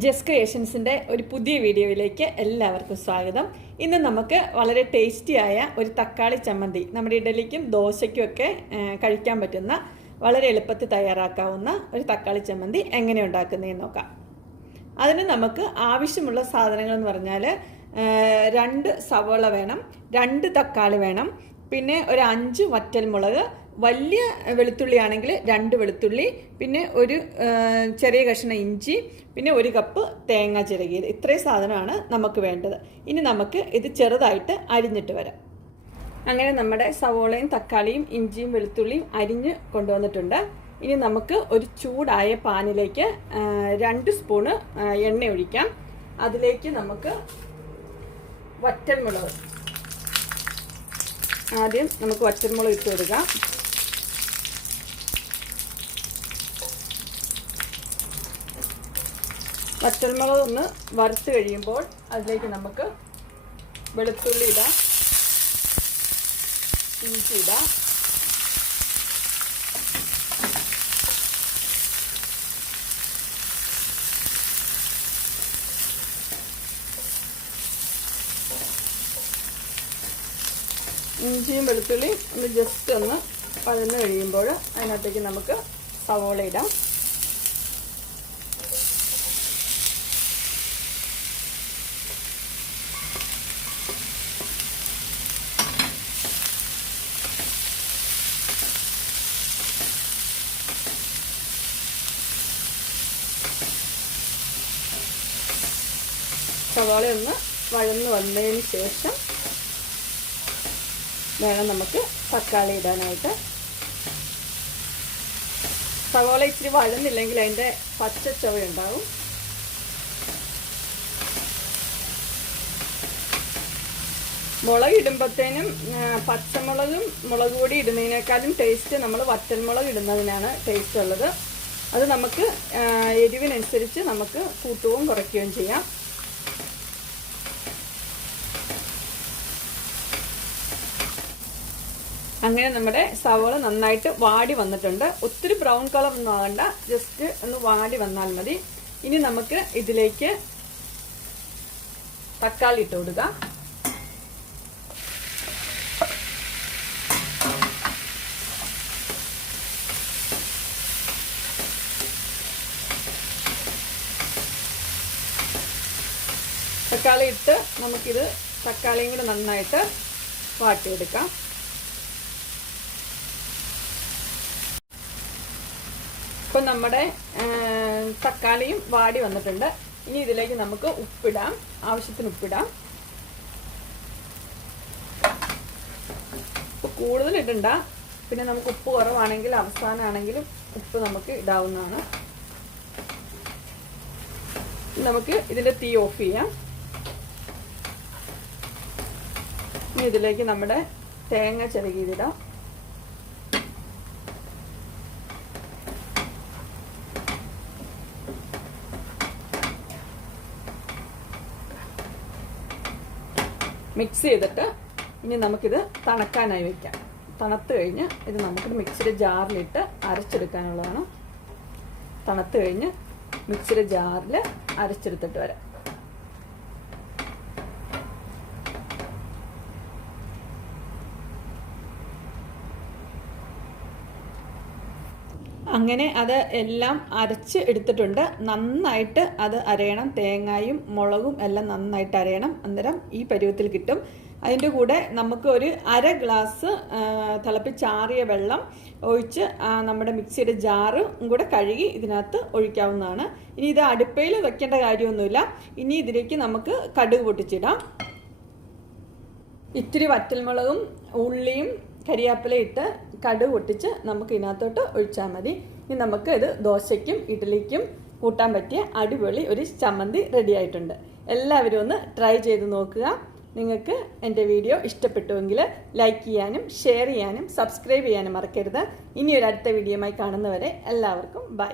ജസ് ക്രിയേഷൻസിൻ്റെ ഒരു പുതിയ വീഡിയോയിലേക്ക് എല്ലാവർക്കും സ്വാഗതം. ഇന്ന് നമുക്ക് വളരെ ടേസ്റ്റിയായ ഒരു തക്കാളി ചമ്മന്തി നമ്മുടെ ഇഡലിക്കും ദോശയ്ക്കും ഒക്കെ കഴിക്കാൻ പറ്റുന്ന വളരെ എളുപ്പത്തിൽ തയ്യാറാക്കാവുന്ന ഒരു തക്കാളി ചമ്മന്തി എങ്ങനെ ഉണ്ടാക്കുന്നതെന്ന് നോക്കാം. അതിന് നമുക്ക് ആവശ്യമുള്ള സാധനങ്ങൾ എന്ന് പറഞ്ഞാൽ 2 സവോള വേണം, 2 തക്കാളി വേണം, പിന്നെ ഒരു 5 വറ്റൽമുളക്, വലിയ വെളുത്തുള്ളി ആണെങ്കിൽ 2 വെളുത്തുള്ളി, പിന്നെ ഒരു ചെറിയ കഷ്ണം ഇഞ്ചി, പിന്നെ 1 കപ്പ് തേങ്ങ ചിരകിയത്. ഇത്രയും സാധനമാണ് നമുക്ക് വേണ്ടത്. ഇനി നമുക്ക് ഇത് ചെറുതായിട്ട് അരിഞ്ഞിട്ട് വരാം. അങ്ങനെ നമ്മുടെ സവോളയും തക്കാളിയും ഇഞ്ചിയും വെളുത്തുള്ളിയും അരിഞ്ഞ് കൊണ്ടുവന്നിട്ടുണ്ട്. ഇനി നമുക്ക് ഒരു ചൂടായ പാനിലേക്ക് 2 സ്പൂണ് എണ്ണ ഒഴിക്കാം. അതിലേക്ക് നമുക്ക് വറ്റൽമുളക്, ആദ്യം നമുക്ക് വറ്റൽമുളക് ഇട്ട് കൊടുക്കാം. വറ്റൽമുളക് ഒന്ന് വറുത്ത് കഴിയുമ്പോൾ അതിലേക്ക് നമുക്ക് വെളുത്തുള്ളി ഇടാം, ഇഞ്ചി ഇടാം, ഇഞ്ചിയും വെളുത്തുള്ളിയും ഒന്ന് ജസ്റ്റ് ഒന്ന് വഴന്ന് കഴിയുമ്പോൾ അതിനകത്തേക്ക് നമുക്ക് സവോള ഇടാം. സവാള ഒന്ന് വഴന്ന് വന്നതിന് ശേഷം വേണം നമുക്ക് തക്കാളി ഇടാനായിട്ട്. സവാള ഇച്ചിരി വഴന്നില്ലെങ്കിൽ അതിൻ്റെ പച്ച ചുവയുണ്ടാവും. മുളക് ഇടുമ്പോഴത്തേനും പച്ചമുളകും മുളക് പൊടി ഇടുന്നതിനേക്കാളും ടേസ്റ്റ് നമ്മൾ വറ്റൽമുളക് ഇടുന്നതിനാണ് ടേസ്റ്റ് ഉള്ളത്. അത് നമുക്ക് എരിവിനനുസരിച്ച് നമുക്ക് കൂട്ടുകയും കുറയ്ക്കുകയും ചെയ്യാം. അങ്ങനെ നമ്മുടെ സവോള നന്നായിട്ട് വാടി വന്നിട്ടുണ്ട്. ഒത്തിരി ബ്രൗൺ കളർ ഒന്നും ആകണ്ട, ജസ്റ്റ് ഒന്ന് വാടി വന്നാൽ മതി. ഇനി നമുക്ക് ഇതിലേക്ക് തക്കാളി ഇട്ട് കൊടുക്കുക. തക്കാളി ഇട്ട് നമുക്കിത് തക്കാളിയും കൂടെ നന്നായിട്ട് വാട്ടിയെടുക്കാം. ഇപ്പം നമ്മുടെ തക്കാളിയും വാടി വന്നിട്ടുണ്ട്. ഇനി ഇതിലേക്ക് നമുക്ക് ഉപ്പിടാം, ആവശ്യത്തിന് ഉപ്പിടാം. ഉപ്പ് കൂടുതൽ ഇടണ്ട, പിന്നെ നമുക്ക് ഉപ്പ് കുറവാണെങ്കിൽ അവസാനമാണെങ്കിലും ഉപ്പ് നമുക്ക് ഇടാവുന്നതാണ്. നമുക്ക് ഇതിൻ്റെ തീ ഓഫ് ചെയ്യാം. ഇനി ഇതിലേക്ക് നമ്മുടെ തേങ്ങ ചിരകിയിടാം. മിക്സ് ചെയ്തിട്ട് ഇനി നമുക്കിത് തണുക്കാനായി വയ്ക്കാം. തണുത്ത് കഴിഞ്ഞ് ഇത് നമുക്ക് മിക്സിയുടെ ജാറിലിട്ട് അരച്ചെടുക്കാനുള്ളതാണ്. തണുത്ത് കഴിഞ്ഞ് മിക്സിയുടെ ജാറിൽ അരച്ചെടുത്തിട്ട് വരാം. അങ്ങനെ അത് എല്ലാം അരച്ച് എടുത്തിട്ടുണ്ട്. നന്നായിട്ട് അത് അരയണം. തേങ്ങയും മുളകും എല്ലാം നന്നായിട്ട് അരയണം. അന്നേരം ഈ പരുവത്തിൽ കിട്ടും. അതിൻ്റെ കൂടെ നമുക്ക് ഒരു 1/2 ഗ്ലാസ് തിളപ്പിച്ചാറിയ വെള്ളം ഒഴിച്ച് നമ്മുടെ മിക്സിയുടെ ജാറും കൂടെ കഴുകി ഇതിനകത്ത് ഒഴിക്കാവുന്നതാണ്. ഇനി ഇത് അടുപ്പയിൽ വെക്കേണ്ട കാര്യമൊന്നുമില്ല. ഇനി ഇതിലേക്ക് നമുക്ക് കടുക് പൊട്ടിച്ചിടാം. ഇത്തിരി വറ്റൽമുളകും ഉള്ളിയും കരിയാപ്പില ഇട്ട് കടുക് പൊട്ടിച്ച് നമുക്ക് ഇതിനകത്തോട്ട് ഒഴിച്ചാൽ മതി. ഇനി നമുക്ക് ഇത് ദോശയ്ക്കും ഇഡ്ഡലിക്കും കൂട്ടാൻ പറ്റിയ അടിപൊളി ഒരു ചമ്മന്തി റെഡി ആയിട്ടുണ്ട്. എല്ലാവരും ഒന്ന് ട്രൈ ചെയ്ത് നോക്കുക. നിങ്ങൾക്ക് എൻ്റെ വീഡിയോ ഇഷ്ടപ്പെട്ടുവെങ്കിൽ ലൈക്ക് ചെയ്യാനും ഷെയർ ചെയ്യാനും സബ്സ്ക്രൈബ് ചെയ്യാനും മറക്കരുത്. ഇനി ഒരു അടുത്ത വീഡിയോയുമായി കാണുന്നവരെ എല്ലാവർക്കും ബൈ.